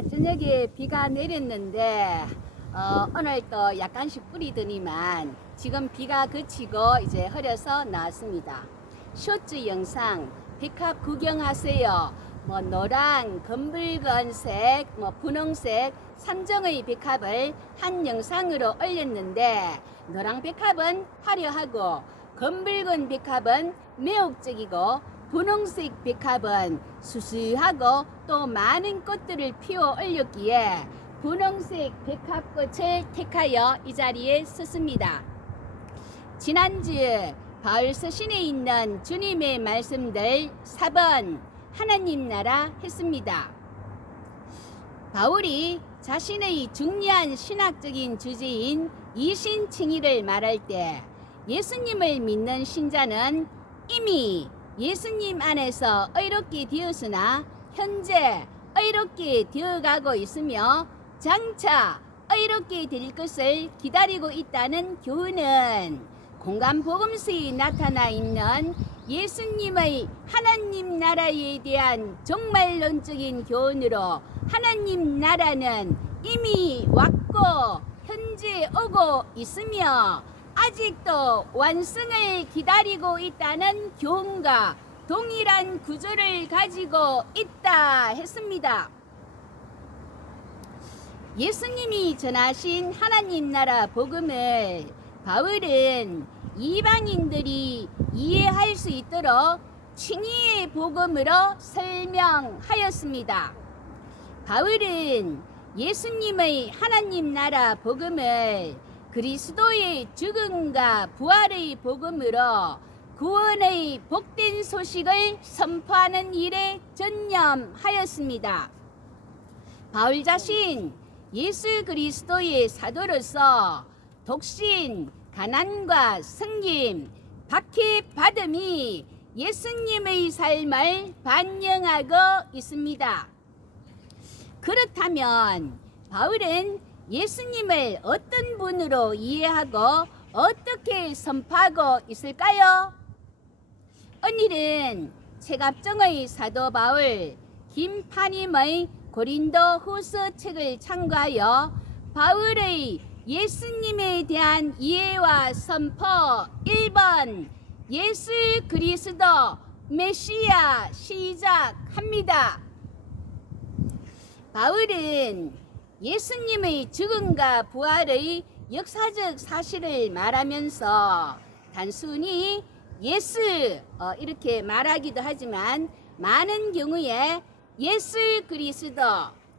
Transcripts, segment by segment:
저녁에 비가 내렸는데 오늘 또 약간씩 뿌리더니만 지금 비가 그치고 이제 흐려서 나왔습니다. 쇼츠 영상 백합 구경하세요. 뭐 노랑, 검붉은색, 뭐 분홍색 3종의 백합을 한 영상으로 올렸는데 노랑 백합은 화려하고 검붉은 백합은 매혹적이고 분홍색 백합은 수수하고 또 많은 꽃들을 피워 올렸기에 분홍색 백합꽃을 택하여 이 자리에 섰습니다. 지난주 바울 서신에 있는 주님의 말씀들 4번 하나님 나라 했습니다. 바울이 자신의 중요한 신학적인 주제인 이신칭의를 말할 때 예수님을 믿는 신자는 이미 예수님 안에서 의롭게 되었으나 현재 의롭게 되어가고 있으며 장차 의롭게 될 것을 기다리고 있다는 교훈은 공간복음서에 나타나 있는 예수님의 하나님 나라에 대한 종말론적인 교훈으로 하나님 나라는 이미 왔고 현재 오고 있으며 아직도 완성을 기다리고 있다는 교훈과 동일한 구조를 가지고 있다 했습니다. 예수님이 전하신 하나님 나라 복음을 바울은 이방인들이 이해할 수 있도록 칭의의 복음으로 설명하였습니다. 바울은 예수님의 하나님 나라 복음을 그리스도의 죽음과 부활의 복음으로 구원의 복된 소식을 선포하는 일에 전념하였습니다. 바울 자신 예수 그리스도의 사도로서 독신, 가난과 섬김, 박해받음이 예수님의 삶을 반영하고 있습니다. 그렇다면 바울은 예수님을 어떤 분으로 이해하고 어떻게 선포하고 있을까요? 오늘은 최갑정의 사도 바울, 김파님의 고린도 후서 책을 참고하여 바울의 예수님에 대한 이해와 선포 1번 예수 그리스도 메시아 시작합니다. 바울은 예수님의 죽음과 부활의 역사적 사실을 말하면서 단순히 예수 이렇게 말하기도 하지만 많은 경우에 예수 그리스도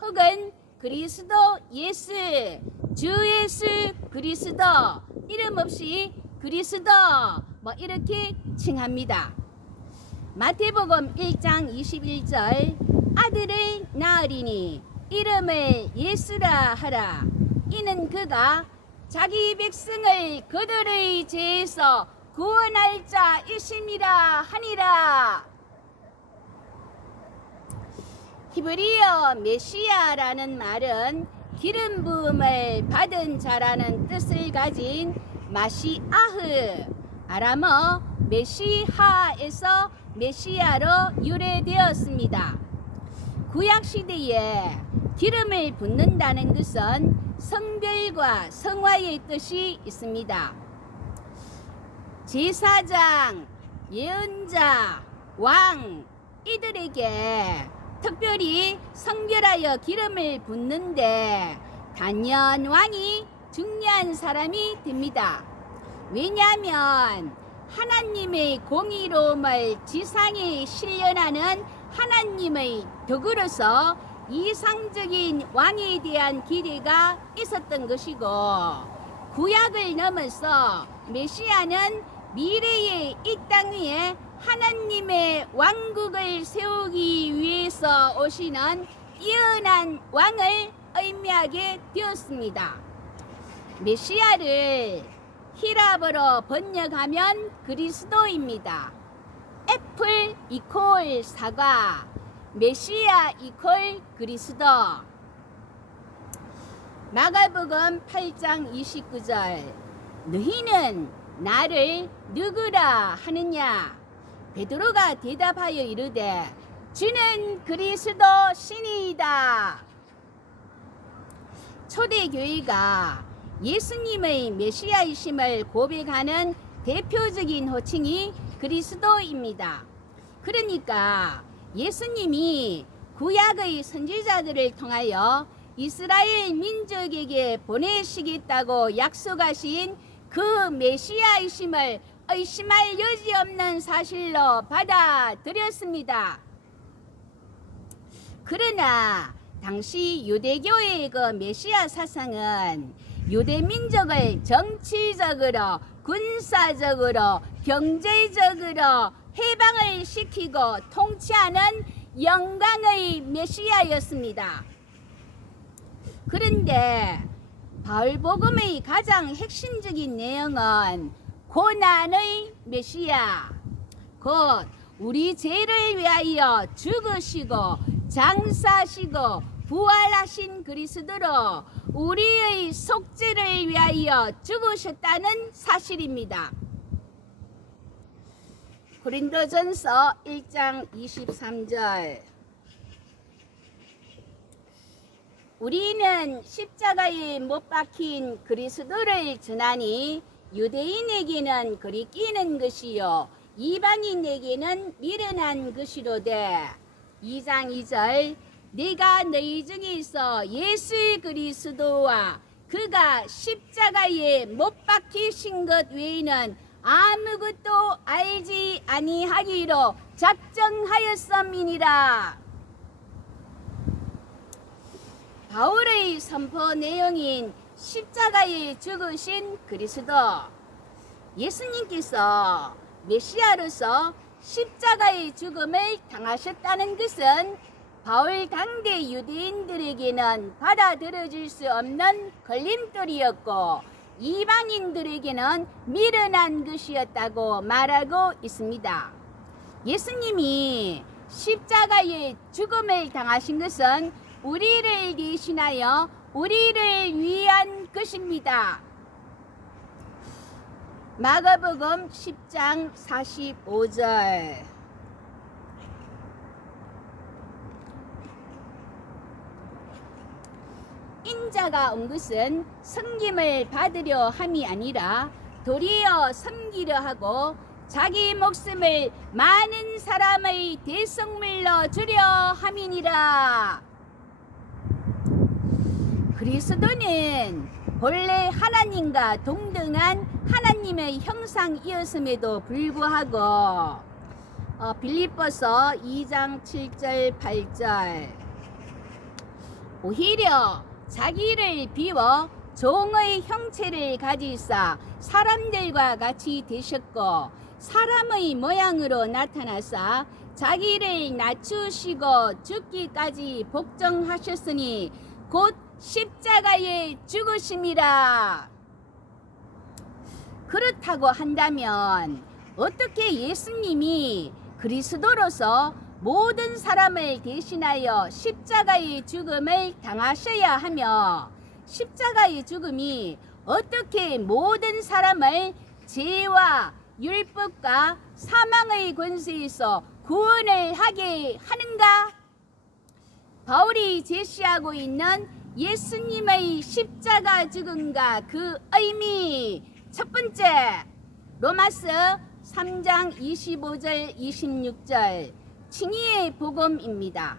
혹은 그리스도 예수, 주 예수 그리스도 이름 없이 그리스도 뭐 이렇게 칭합니다. 마태복음 1장 21절 아들을 낳으리니 이름을 예수라 하라. 이는 그가 자기 백성을 그들의 죄에서 구원할 자이심이라 하니라. 히브리어 메시아라는 말은 기름 부음을 받은 자라는 뜻을 가진 마시아흐, 아람어 메시하에서 메시아로 유래되었습니다. 구약시대에 기름을 붓는다는 것은 성별과 성화의 뜻이 있습니다. 제사장, 예언자, 왕 이들에게 특별히 성별하여 기름을 붓는데 단연 왕이 중요한 사람이 됩니다. 왜냐하면 하나님의 공의로움을 지상에 실현하는 하나님의 덕으로서 이상적인 왕에 대한 기대가 있었던 것이고 구약을 넘어서 메시아는 미래의 이 땅 위에 하나님의 왕국을 세우기 위해서 오시는 예언한 왕을 의미하게 되었습니다. 메시아를 히랍어로 번역하면 그리스도입니다. 애플 이퀄 사과, 메시아 이퀄 그리스도. 마가복음 8장 29절 너희는 나를 누구라 하느냐? 베드로가 대답하여 이르되 주는 그리스도 신이다. 초대교회가 예수님의 메시아이심을 고백하는 대표적인 호칭이 그리스도입니다. 그러니까 예수님이 구약의 선지자들을 통하여 이스라엘 민족에게 보내시겠다고 약속하신 그 메시아이심을 의심할 여지 없는 사실로 받아들였습니다. 그러나 당시 유대교회의 그 메시아 사상은 유대 민족을 정치적으로, 군사적으로, 경제적으로 해방을 시키고 통치하는 영광의 메시아였습니다. 그런데 바울복음의 가장 핵심적인 내용은 고난의 메시아, 곧 우리 죄를 위하여 죽으시고 장사하시고 부활하신 그리스도로 우리의 속죄를 위하여 죽으셨다는 사실입니다. 고린도전서 1장 23절. 우리는 십자가에 못 박힌 그리스도를 전하니 유대인에게는 거리끼는 것이요 이방인에게는 미련한 것이로되. 2장 2절. 내가 너희 중에서 예수 그리스도와 그가 십자가에 못 박히신 것 외에는 아무것도 알지 아니하기로 작정하였음이니라. 바울의 선포 내용인 십자가에 죽으신 그리스도, 예수님께서 메시아로서 십자가의 죽음을 당하셨다는 것은 바울 당대 유대인들에게는 받아들여질 수 없는 걸림돌이었고 이방인들에게는 미련한 것이었다고 말하고 있습니다. 예수님이 십자가의 죽음을 당하신 것은 우리를 대신하여 우리를 위한 것입니다. 마가복음 10장 45절. 인자가 온 것은 섬김을 받으려 함이 아니라 도리어 섬기려 하고 자기 목숨을 많은 사람의 대속물로 주려 함이니라. 그리스도는 본래 하나님과 동등한 하나님의 형상이었음에도 불구하고 빌립보서 2장 7절 8절 오히려 자기를 비워 종의 형체를 가지사 사람들과 같이 되셨고 사람의 모양으로 나타나사 자기를 낮추시고 죽기까지 복종하셨으니 곧 십자가에 죽으심이라. 그렇다고 한다면 어떻게 예수님이 그리스도로서 모든 사람을 대신하여 십자가의 죽음을 당하셔야 하며 십자가의 죽음이 어떻게 모든 사람을 죄와 율법과 사망의 권세에서 구원을 하게 하는가? 바울이 제시하고 있는 예수님의 십자가 죽음과 그 의미, 첫 번째 로마서 3장 25절 26절 칭의의 복음입니다.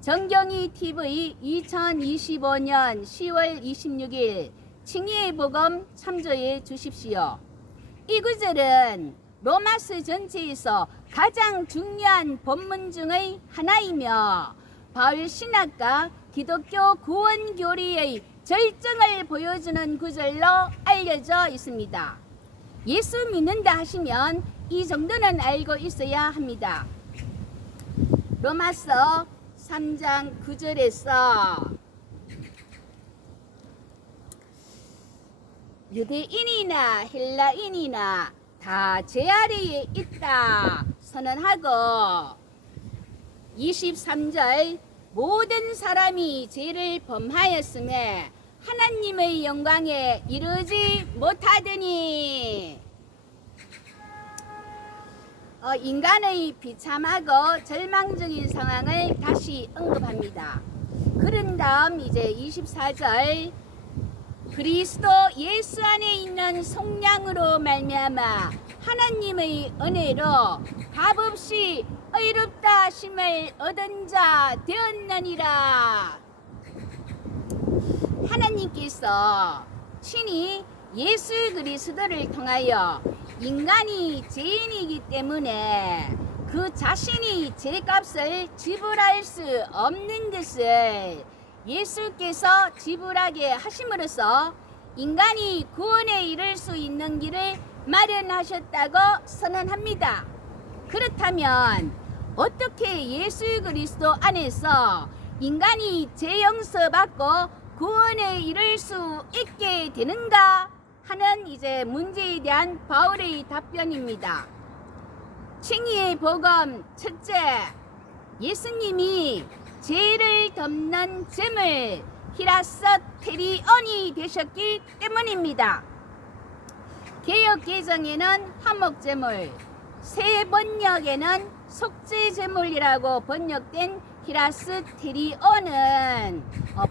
정경이 TV 2025년 10월 26일 칭의의 복음 참조해 주십시오. 이 구절은 로마서 전체에서 가장 중요한 본문 중의 하나이며 바울 신학과 기독교 구원 교리의 절정을 보여주는 구절로 알려져 있습니다. 예수 믿는다 하시면 이 정도는 알고 있어야 합니다. 로마서 3장 9절에서 유대인이나 헬라인이나 다 죄 아래에 있다 선언하고 23절 모든 사람이 죄를 범하였음에 하나님의 영광에 이르지 못하더니 인간의 비참하고 절망적인 상황을 다시 언급합니다. 그 그런 다음 이제 24절 그리스도 예수 안에 있는 속량으로 말미암아 하나님의 은혜로 값없이 의롭다 하심을 얻은 자 되었느니라. 하나님께서 친히 예수 그리스도를 통하여 인간이 죄인이기 때문에 그 자신이 죄값을 지불할 수 없는 것을 예수께서 지불하게 하심으로써 인간이 구원에 이를 수 있는 길을 마련하셨다고 선언합니다. 그렇다면 어떻게 예수 그리스도 안에서 인간이 죄 용서받고 구원에 이를 수 있게 되는가 하는 이제 문제에 대한 바울의 답변입니다. 칭의의 복음 첫째, 예수님이 죄를 덮는 제물 히라스테리온이 되셨기 때문입니다. 개역 개정에는 화목제물, 새 번역에는 속죄제물이라고 번역된 히라스테리온은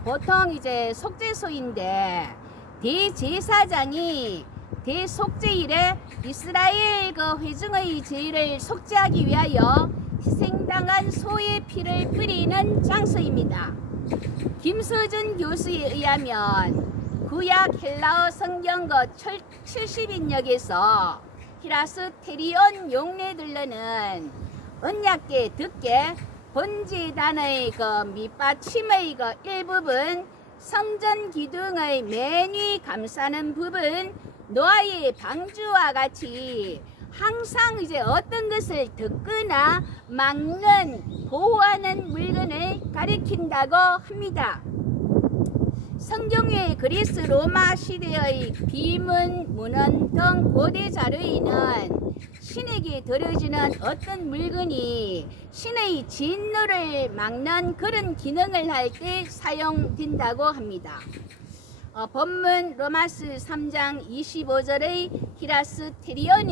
보통 이제 속죄소인데 대제사장이 대속죄일에 이스라엘 그 회중의 죄를 속죄하기 위하여 희생당한 소의 피를 뿌리는 장소입니다. 김서준 교수에 의하면 구약 헬라어 성경 그 70인역에서 히라스테리온 용례들로는 언약계 득계 번제단의 그 밑받침의 그 일부분, 성전 기둥의 맨 위 감싸는 부분, 노아의 방주와 같이 항상 이제 어떤 것을 덮거나 막는 보호하는 물건을 가리킨다고 합니다. 성경의 그리스 로마 시대의 비문, 문헌 등 고대 자료에는 신에게 드려지는 어떤 물건이 신의 진노를 막는 그런 기능을 할 때 사용된다고 합니다. 본문 로마스 3장 25절의 히라스테리온은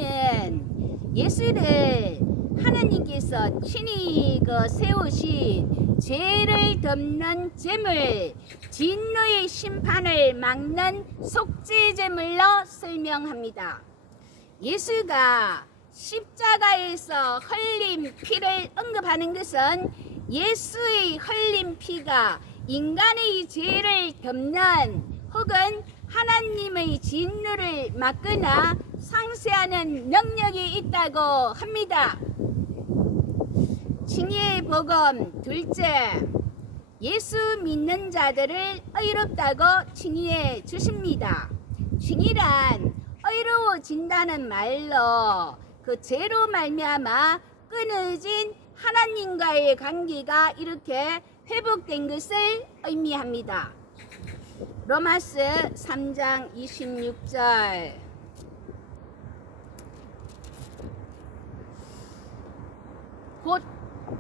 예수를 하나님께서 친히 세우신 죄를 덮는 제물, 진노의 심판을 막는 속죄제물로 설명합니다. 예수가 십자가에서 흘린 피를 언급하는 것은 예수의 흘린 피가 인간의 죄를 덮는 혹은 하나님의 진노를 막거나 상쇄하는 능력이 있다고 합니다. 칭의의 복음 둘째, 예수 믿는 자들을 의롭다고 칭의해 주십니다. 칭의란 의로워진다는 말로 그 죄로 말미암아 끊어진 하나님과의 관계가 이렇게 회복된 것을 의미합니다. 로마스 3장 26절 곧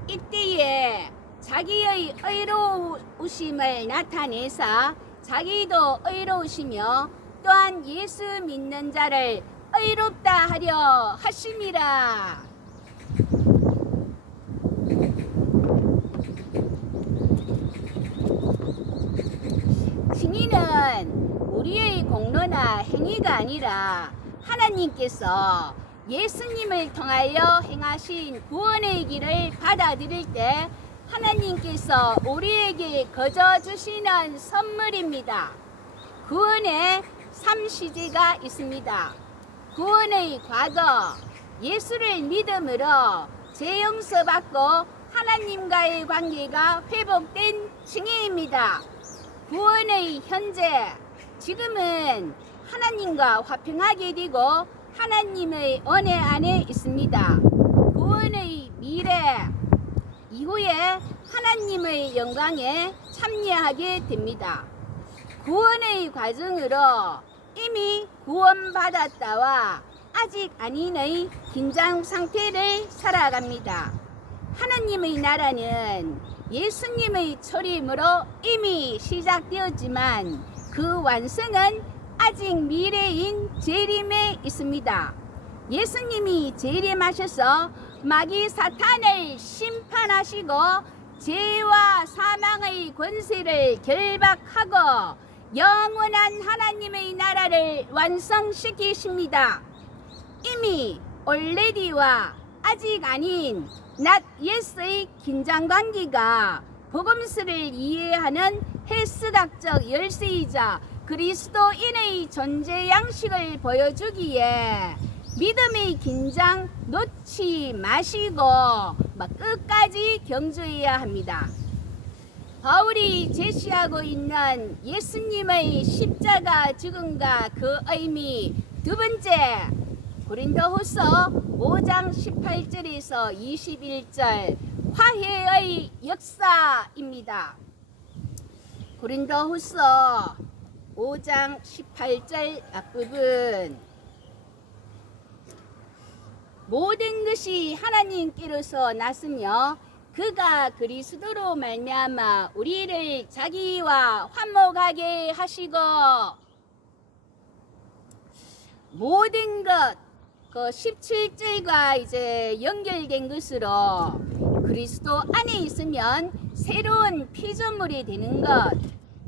이때에 자기의 의로우심을 나타내사 자기도 의로우시며 또한 예수 믿는 자를 의롭다 하려 하심이라. 칭의는 우리의 공로나 행위가 아니라 하나님께서 예수님을 통하여 행하신 구원의 길을 받아들일 때 하나님께서 우리에게 거저 주시는 선물입니다. 구원의 3시제가 있습니다. 구원의 과거, 예수를 믿음으로 죄 용서받고 하나님과의 관계가 회복된 칭의입니다. 구원의 현재, 지금은 하나님과 화평하게 되고 하나님의 은혜 안에 있습니다. 구원의 미래, 이후에 하나님의 영광에 참여하게 됩니다. 구원의 과정으로 이미 구원받았다와 아직 아닌의 긴장 상태를 살아갑니다. 하나님의 나라는 예수님의 초림으로 이미 시작되었지만 그 완성은 아직 미래인 재림에 있습니다. 예수님이 재림하셔서 마귀 사탄을 심판하시고 죄와 사망의 권세를 결박하고 영원한 하나님의 나라를 완성시키십니다. 이미 올레디와 아직 아닌 not yet의 긴장관계가 복음서를 이해하는 헬스학적 열쇠이자 그리스도인의 존재 양식을 보여주기에 믿음의 긴장 놓지 마시고 끝까지 경주해야 합니다. 바울이 제시하고 있는 예수님의 십자가 죽음과 그 의미, 두 번째 고린도후서 5장 18절에서 21절 화해의 역사입니다. 고린도후서 5장 18절 앞부분, 모든 것이 하나님께로서 났으며 그가 그리스도로 말미암아 우리를 자기와 화목하게 하시고, 모든 것, 그 17절과 이제 연결된 것으로 그리스도 안에 있으면 새로운 피조물이 되는 것,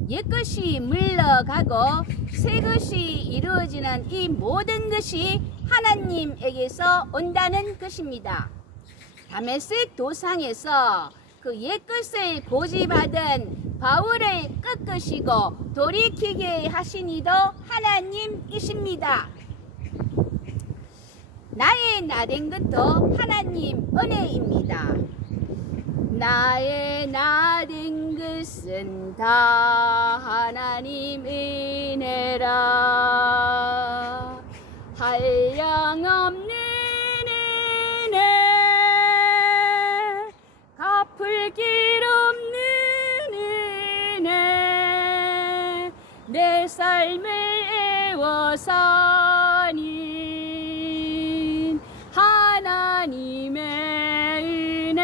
옛것이 물러가고 새것이 이루어지는 이 모든 것이 하나님에게서 온다는 것입니다. 다메섹 도상에서 그 옛것을 고집하던 바울을 꺾으시고 돌이키게 하신 이도 하나님이십니다. 나의 나된 것도 하나님 은혜입니다. 나의 나된 것은 다 하나님 은혜라. 한량없는 은혜, 갚을 길 없는 은혜, 내 삶을 애워사니 하나님의 은혜.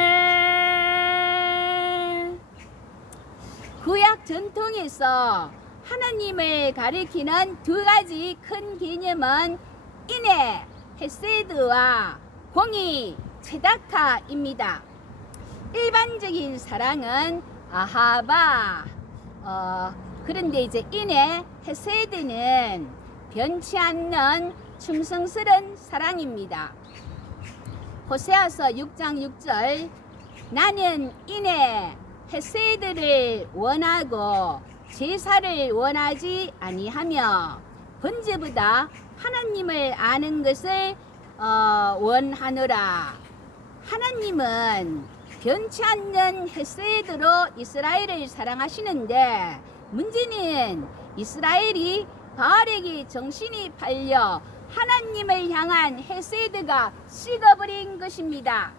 구약 전통에서 하나님을 가리키는 두 가지 큰 개념은 인애, 헤세드와 공의, 체다카입니다. 일반적인 사랑은 아하바, 그런데 이제 인애, 헤세드는 변치 않는 충성스러운 사랑입니다. 호세아서 6장 6절, 나는 인애, 헤세드를 원하고 제사를 원하지 아니하며 번제보다 하나님을 아는 것을 원하노라. 하나님은 변치 않는 헤세드로 이스라엘을 사랑하시는데, 문제는 이스라엘이 바알에게 정신이 팔려 하나님을 향한 헤세드가 식어버린 것입니다.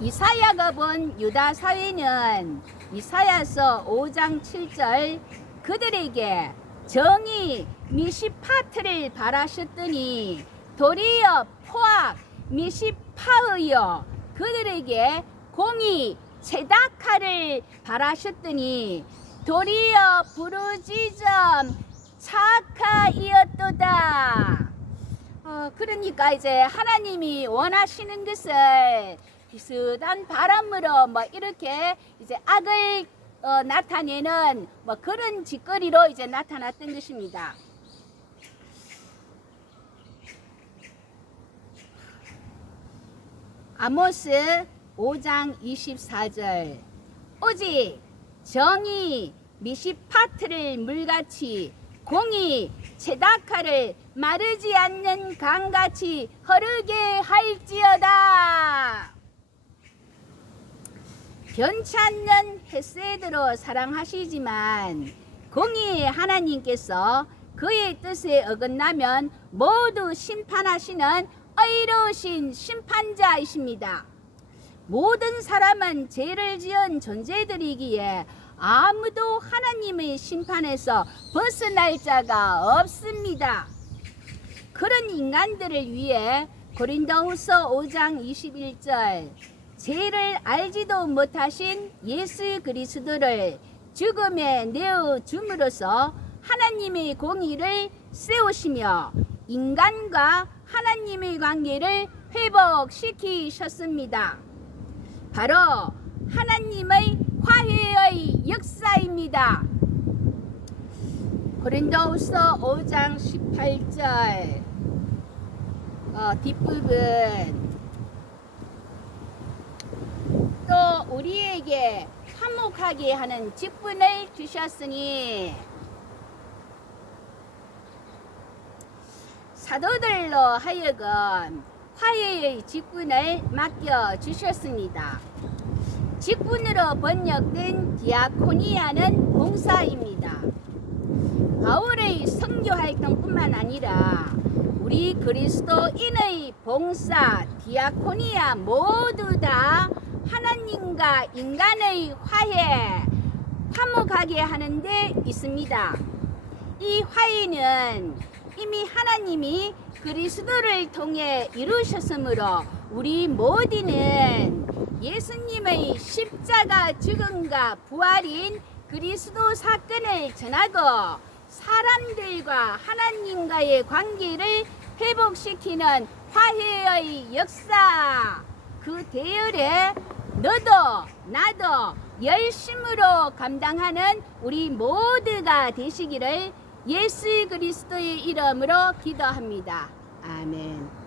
이사야가 본 유다 사회는 이사야서 5장 7절, 그들에게 정의 미시파트를 바라셨더니 도리어 포악 미시파의여, 그들에게 공의 체다카를 바라셨더니 도리어 부르짖음 차카이었도다. 그러니까 이제 하나님이 원하시는 것을 비슷한 바람으로 이렇게 이제 악을 나타내는 그런 짓거리로 이제 나타났던 것입니다. 아모스 5장 24절, 오직 정의 미시파트를 물같이 공의 체다카를 마르지 않는 강같이 흐르게 할지어다. 변치 않는 헤세드로 사랑하시지만 공의의 하나님께서 그의 뜻에 어긋나면 모두 심판하시는 의로우신 심판자이십니다. 모든 사람은 죄를 지은 존재들이기에 아무도 하나님의 심판에서 벗어날 자가 없습니다. 그런 인간들을 위해 고린도후서 5장 21절, 죄를 알지도 못하신 예수 그리스도를 죽음에 내어 줌으로써 하나님의 공의를 세우시며 인간과 하나님의 관계를 회복시키셨습니다. 바로 하나님의 화해의 역사입니다. 고린도후서 5장 18절 뒷부분 또 우리에게 화목하게 하는 직분을 주셨으니 사도들로 하여금 화해의 직분을 맡겨 주셨습니다. 직분으로 번역된 디아코니아는 봉사입니다. 바울의 선교 활동뿐만 아니라 우리 그리스도인의 봉사, 디아코니아 모두 다 하나님과 인간의 화해, 화목하게 하는 데 있습니다. 이 화해는 이미 하나님이 그리스도를 통해 이루셨으므로 우리 모두는 예수님의 십자가 죽음과 부활인 그리스도 사건을 전하고 사람들과 하나님과의 관계를 회복시키는 화해의 역사, 그 대열에 너도 나도 열심으로 감당하는 우리 모두가 되시기를 예수 그리스도의 이름으로 기도합니다. 아멘.